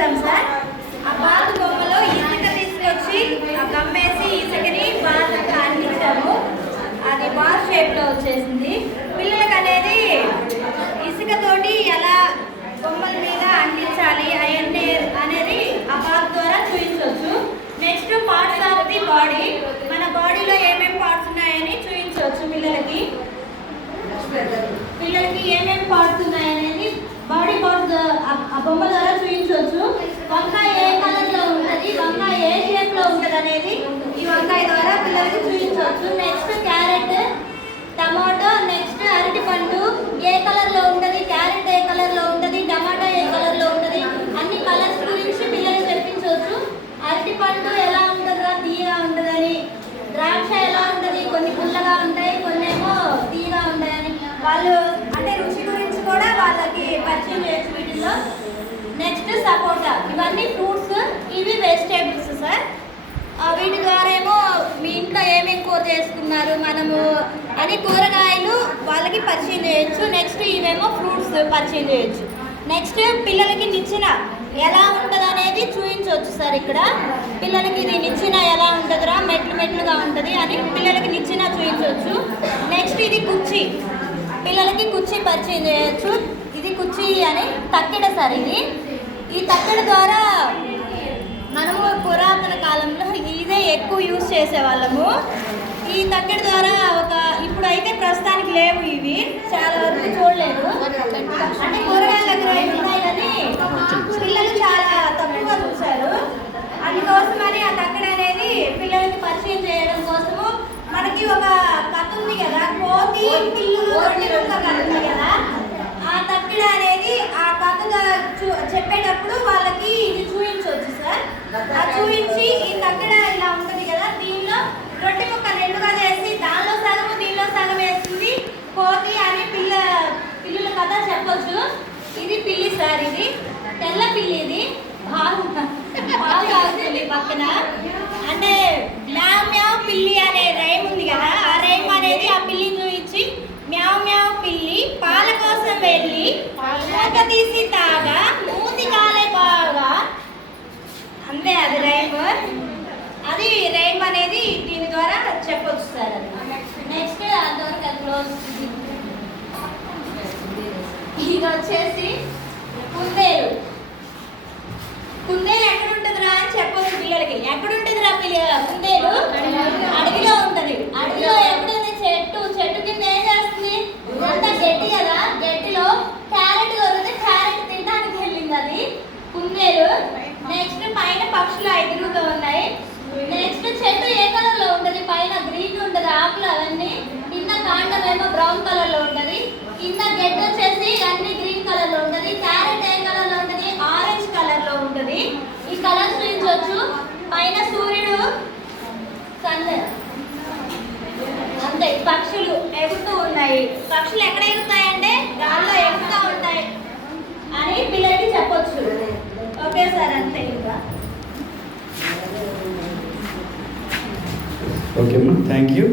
చేసాం సార్. ఆ బాతు బొమ్మలో ఇసుక తీసుకొచ్చి గమ్మేసి ఇసుకని బాతుకి అంటించాము. అది బాల్ షేప్లో వచ్చేసింది. పిల్లలకి అనేది ఇసుకతోటి ఎలా బొమ్మల మీద అంటించాలి అవన్నీ అనేది ఆ బాతు ద్వారా చూపించవచ్చు. Next parts of the body, మన బాడీలో ఏమేమి పార్ట్స్ ఉన్నాయని చూపించవచ్చు. పిల్లలకి ఏమేమి పార్ట్స్ ఉన్నాయనేది బాడీ పార్ట్స్ ఆ బొమ్మ ద్వారా చూపించవచ్చు. వంకాయ ఏ కలర్లో ఉంటుంది, వంకాయ ఏ షేప్లో ఉంటుంది అనేది ఈ వంకాయ ద్వారా పిల్లలకి చూపించవచ్చు. నెక్స్ట్ క్యారెట్, టమాటో, నెక్స్ట్ అరటిపండు ఏ కలర్లో ఉంటుంది, క్యారెట్ ఏ కలర్లో ఉంటుంది, టమాటో ఏ కలర్లో ఉంటుంది, అన్ని కలర్స్ గురించి పిల్లలకి చెప్పించవచ్చు. అరటిపండు ఎలా ఉంటుందా, తీయగా ఉంటుందని, ద్రాక్ష ఎలా ఉంటుంది, కొన్ని పుల్లగా ఉంటాయి, కొన్ని ఏమో తీయగా ఉంటాయని వాళ్ళు అంటే రుచి గురించి కూడా వాళ్ళకి పరిచయం చేయొచ్చు వీటిల్లో. నెక్స్ట్ సపోటా, ఇవన్నీ ఫ్రూట్స్, ఇవి వెజిటేబుల్స్ సార్. వీటి ద్వారా ఏమో మీ ఇంట్లో ఏమేమి కూర చేసుకున్నారు మనము అని కూరగాయలు వాళ్ళకి పరిచయం చేయొచ్చు. నెక్స్ట్ ఇవేమో ఫ్రూట్స్ పరిచయం చేయొచ్చు. నెక్స్ట్ పిల్లలకి నిచ్చెన ఎలా ఉంటుంది అనేది చూపించవచ్చు సార్. ఇక్కడ పిల్లలకి ఇది నిచ్చెన ఎలా ఉంటుందిరా, మెట్లు మెట్లుగా ఉంటుంది అని పిల్లలకి నిచ్చెన చూపించవచ్చు. నెక్స్ట్ ఇది కుర్చీ, పిల్లలకి కుర్చీ పరిచయం చేయొచ్చు. ఇది కుర్చీ అని తక్కెడ సార్. ఈ తక్కెడ ద్వారా మనము పురాతన కాలంలో ఇదే ఎక్కువ యూజ్ చేసేవాళ్ళము. ఈ తక్కెడ ద్వారా ఇప్పుడైతే ప్రస్తుతానికి లేవు, ఇవి చాలా వరకు చూడలేదు. అంటే కూరగాయల దగ్గర ఉన్నాయి కానీ పిల్లలు చాలా తక్కువగా చూశారు. అందుకోసమని ఆ తక్కెడ అనేది పిల్లలకి పరిచయం చేయడం కోసము మనకి ఒక కథ ఉంది కదా, కోతి పిల్లలు కథ ఉంది కదా, ఆ తక్కెడ అనేది ఆ కథగా చెప్పేటప్పుడు వాళ్ళకి ఇది చూపించవచ్చు సార్. చూపించి ఈ తక్కెడ ఇలా ఉంటుంది కదా, దీనిలో రొట్టె ముక్క రెండుగా చేసి దానిలో సగము దీనిలో సగం వేస్తుంది కోతి అని పిల్లుల కథ చెప్పొచ్చు. ఇది పిల్లి సార్, ఇది తెల్ల పిల్లి, ఇది పాలు కాస్తుంది పక్కన. అంటే మ్యావ్ మ్యావ్ పిల్లి అనే రైమ్ ఉంది కదా, ఆ రైమ్ అనేది ఆ పిల్లిని చూపించి మ్యావ్ మ్యావ్ పిల్లి పాల కోసం వెళ్ళి మూత తీసి తాగా మూతి కాలే బాగా, అంతే అది రైమ్. అది రైమ్ అనేది దీని ద్వారా చెప్పొచ్చు సార్. నెక్స్ట్ అంతవరకు క్లోజ్. ఇది వచ్చేసి కుందేలు. కుందేలు ఎక్కడ ఉంటుందిరా అని చెప్పొచ్చు పిల్లలకి. ఎక్కడ ఉంటుందిరా కుందేలు? అడవిలో ఉంటుంది. అడవిలో ఎక్కడుంది? చెట్టు కింద ఏం చేస్తుంది? అంతా గడ్డి కదా, గడ్డిలో క్యారెట్ దొరికితే క్యారెట్ తినడానికి వెళ్ళింది అది కుందేలు. నెక్స్ట్ పైన పక్షులు ఎగురుతూ ఉన్నాయి. నెక్స్ట్ చెట్టు ఏ కలర్ లో ఉంటుంది? పైన గ్రీన్ ఉంటుంది, ఆకులు అవన్నీ. కింద కాండం ఏమో బ్రౌన్ కలర్ లో ఉంటుంది. కింద గడ్డి వచ్చేసి అన్ని గ్రీన్ కలర్ లో ఉంటుంది. క్యారెట్ ఏ కలర్ లో ఉంటుంది? ఆరెంజ్ కలర్ లో ఉంటుంది. ఈ కలర్స్ చూపించవచ్చు. పైన సూర్యుడు, సన్, అంతే. పక్షులు ఎగురుతూ ఉన్నాయి. పక్షులు ఎక్కడ ఎగురుతాయంటే గాల్లో ఎగురుతూ ఉంటాయి అని పిల్లలకి చెప్పొచ్చు. ఓకే సార్, అంతే. ఇంకా ఓకే అమ్మా, థ్యాంక్ యూ.